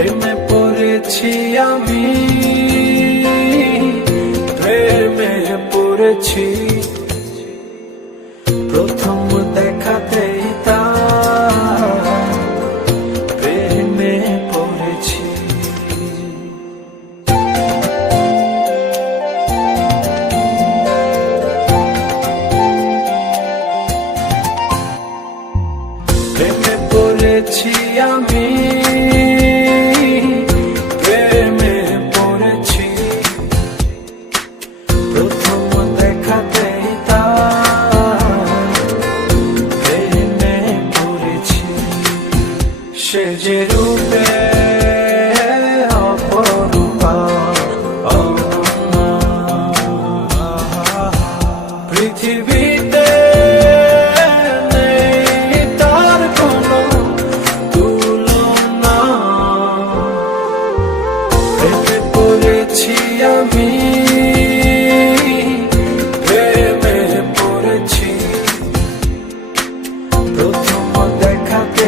প্রেমে পড়েছি আমি প্রেমে পড়েছি। প্রথম দেখাতেই তার প্রেমে পড়েছি। প্রেমে পড়েছি আমি সে যে রূপে অপরূপা। পৃথিবীতে তার কোনো তুলনা পড়েছি আমি brotar.